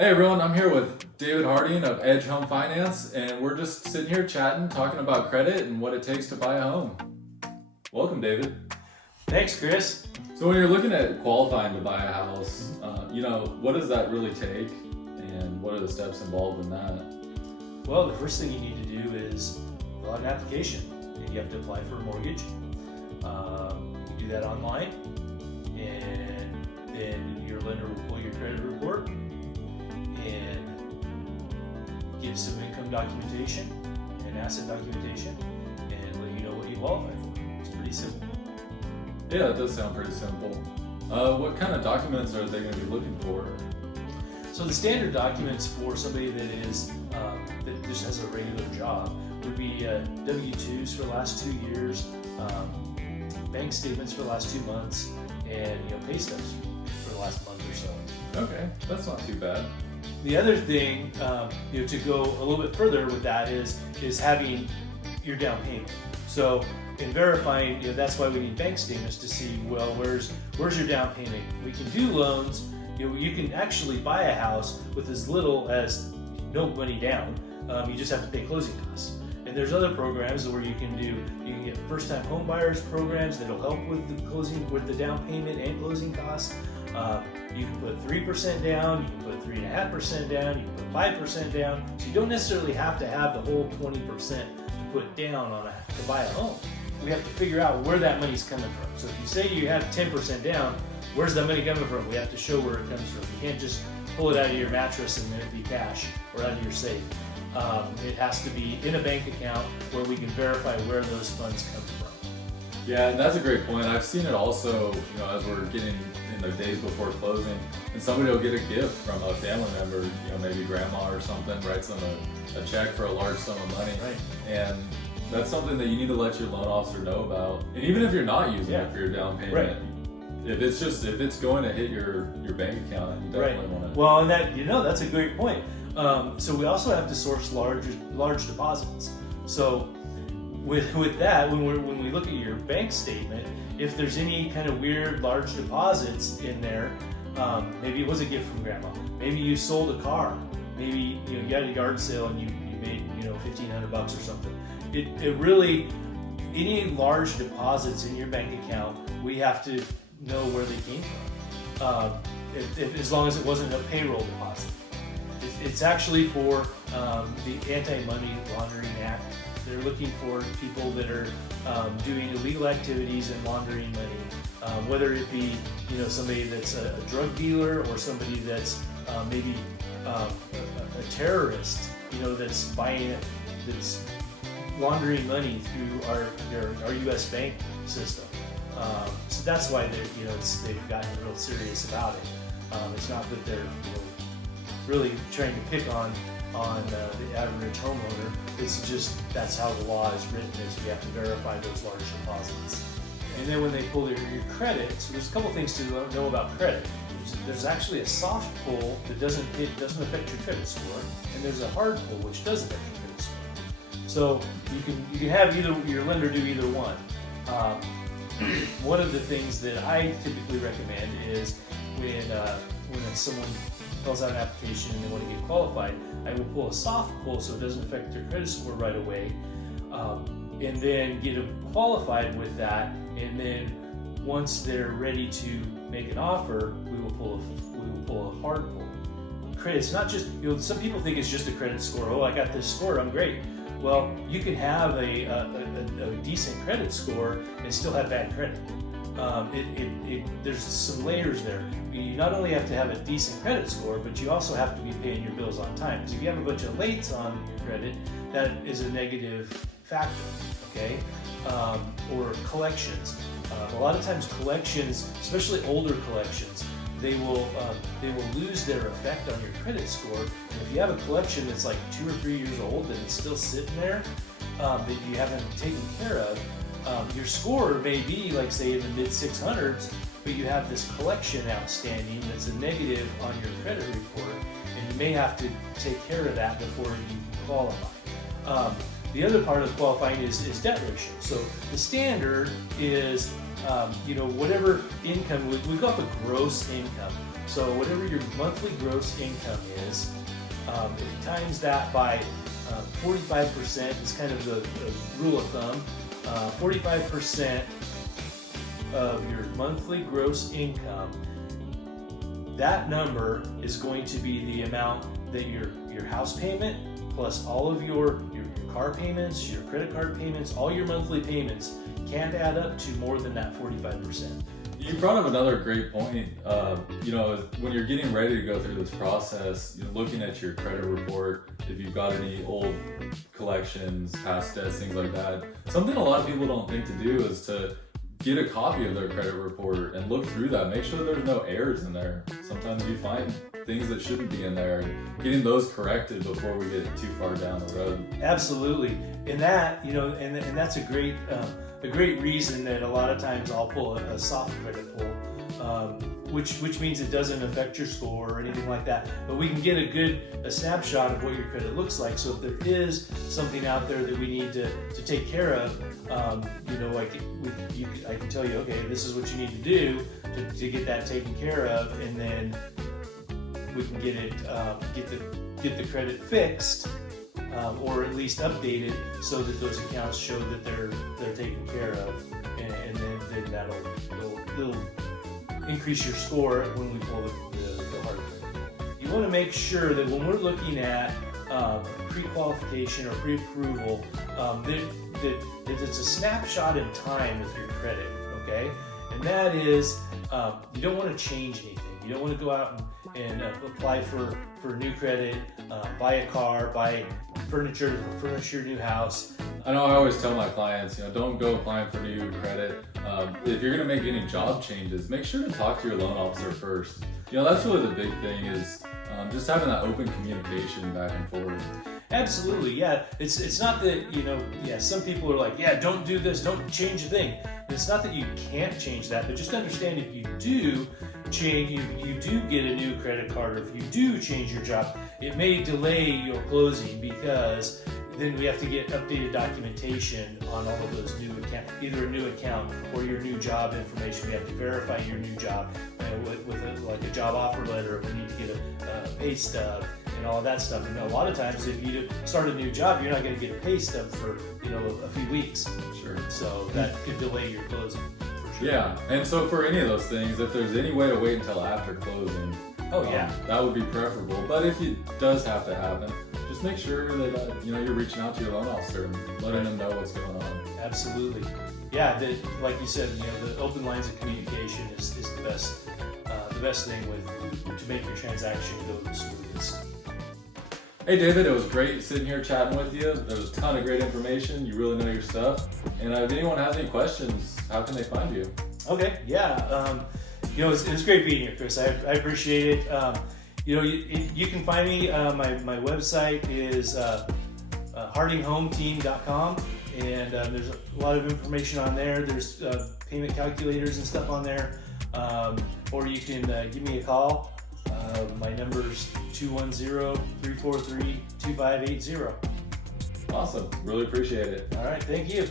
Hey everyone, I'm here with David Harding of Edge Home Finance, and we're just sitting here chatting, talking about credit and what it takes to buy a home. Welcome, David. Thanks, Chris. So when you're looking at qualifying to buy a house, what does that really take, and what are the steps involved in that? Well, the first thing you need to do is fill out an application, and you have to apply for a mortgage. You do that online, and then your lender will pull your credit report and give some income documentation and asset documentation and let you know what you qualify for. It's pretty simple. Yeah, it does sound pretty simple. What kind of documents are they going to be looking for? So the standard documents for somebody that is that just has a regular job would be W-2s for the last 2 years, bank statements for the last 2 months, and pay stubs for the last month or so. Okay, that's not too bad. The other thing, to go a little bit further with that is having your down payment. So in verifying, that's why we need bank statements to see, well, where's your down payment? We can do loans. You can actually buy a house with as little as no money down. You just have to pay closing costs. And there's other programs where you can get first-time homebuyers programs that'll help with the down payment and closing costs. You can put 3% down, you can put 3.5% down, you can put 5% down. So you don't necessarily have to have the whole 20% to put down to buy a home. We have to figure out where that money's coming from. So if you say you have 10% down, where's that money coming from? We have to show where it comes from. You can't just pull it out of your mattress and it be cash or out of your safe. It has to be in a bank account where we can verify where those funds come from. Yeah, and that's a great point. I've seen it also, as we're getting in the days before closing, and somebody will get a gift from a family member, maybe grandma or something, writes them a check for a large sum of money. Right. And that's something that you need to let your loan officer know about. And even if you're not using it for your down payment, right. if it's going to hit your bank account, you definitely want to. Well, and that's a great point. So we also have to source large deposits. So with that, when we look at your bank statement, if there's any kind of weird large deposits in there, maybe it was a gift from grandma. Maybe you sold a car. Maybe you had a yard sale and you made $1,500 or something. It really, any large deposits in your bank account, we have to know where they came from. As long as it wasn't a payroll deposit. It's actually for the Anti-Money Laundering Act. They're looking for people that are doing illegal activities and laundering money, whether it be somebody that's a drug dealer or somebody that's maybe a terrorist, that's laundering money through our U.S. bank system. So that's why they've gotten real serious about it. It's not that they're really trying to pick on the average homeowner. It's just that's how the law is written, is you have to verify those large deposits. And then when they pull your credit, so there's a couple things to know about credit. There's actually a soft pull that doesn't affect your credit score, and there's a hard pull which does affect your credit score. So you can have your lender do either one. One of the things that I typically recommend is when someone fills out an application and they want to get qualified, I will pull a soft pull so it doesn't affect their credit score right away, and then get them qualified with that. And then once they're ready to make an offer, we will pull a hard pull. Credit's not just some people think it's just a credit score. Oh, I got this score, I'm great. Well, you can have a decent credit score and still have bad credit. There's some layers there. You not only have to have a decent credit score, but you also have to be paying your bills on time. Because if you have a bunch of lates on your credit, that is a negative factor, okay? Or collections. A lot of times collections, especially older collections, they will lose their effect on your credit score. And if you have a collection that's like 2 or 3 years old and it's still sitting there, that you haven't taken care of, your score may be like, say, in the mid 600s, but you have this collection outstanding that's a negative on your credit report, and you may have to take care of that before you qualify. The other part of qualifying is debt ratio. So the standard is, whatever income, we go off of gross income. So whatever your monthly gross income is, if you times that by 45% is kind of the rule of thumb. 45% of your monthly gross income, that number is going to be the amount that your house payment plus all of your car payments, your credit card payments, all your monthly payments can't add up to more than that 45%. You brought up another great point. When you're getting ready to go through this process, looking at your credit report, if you've got any old collections, past debts, things like that, something a lot of people don't think to do is to get a copy of their credit report and look through that. Make sure there's no errors in there. Sometimes you find things that shouldn't be in there, and getting those corrected before we get too far down the road. Absolutely, and that and that's a great reason that a lot of times I'll pull a soft credit pull, which means it doesn't affect your score or anything like that. But we can get a snapshot of what your credit looks like. So if there is something out there that we need to take care of, I can tell you, okay, this is what you need to do to get that taken care of, and then we can get it get the credit fixed. Or at least updated so that those accounts show that they're taken care of, and then that'll increase your score when we pull the hard credit. You want to make sure that when we're looking at pre-qualification or pre-approval, that it's a snapshot in time with your credit, okay? And that is, you don't want to change anything. You don't want to go out and apply for new credit, buy a car, buy furniture to furnish your new house. I know I always tell my clients, don't go applying for new credit. If you're going to make any job changes, make sure to talk to your loan officer first. That's really the big thing, is just having that open communication back and forth. Absolutely, yeah. It's not that, some people are like, yeah, don't do this, don't change a thing. It's not that you can't change that, but just understand if you do change, you do get a new credit card, or if you do change your job, it may delay your closing, because then we have to get updated documentation on all of those new accounts, either a new account or your new job information. We have to verify your new job with a job offer letter. We need to get a pay stub and all of that stuff. And a lot of times, if you start a new job, you're not going to get a pay stub for a few weeks. Sure. So that could delay your closing. For sure. Yeah, and so for any of those things, if there's any way to wait until after closing, that would be preferable. But if it does have to happen, just make sure that you're reaching out to your loan officer and letting them know what's going on. Absolutely. Yeah, like you said, the open lines of communication is the best thing to make your transaction go the smoothest. Hey David, it was great sitting here chatting with you. There was a ton of great information. You really know your stuff. And if anyone has any questions, how can they find you? Okay, yeah. It's great being here, Chris. I appreciate it. You can find me. My website is hardinghometeam.com, and there's a lot of information on there. There's payment calculators and stuff on there. Or you can give me a call. My number is 210-343-2580. Awesome. Really appreciate it. All right. Thank you.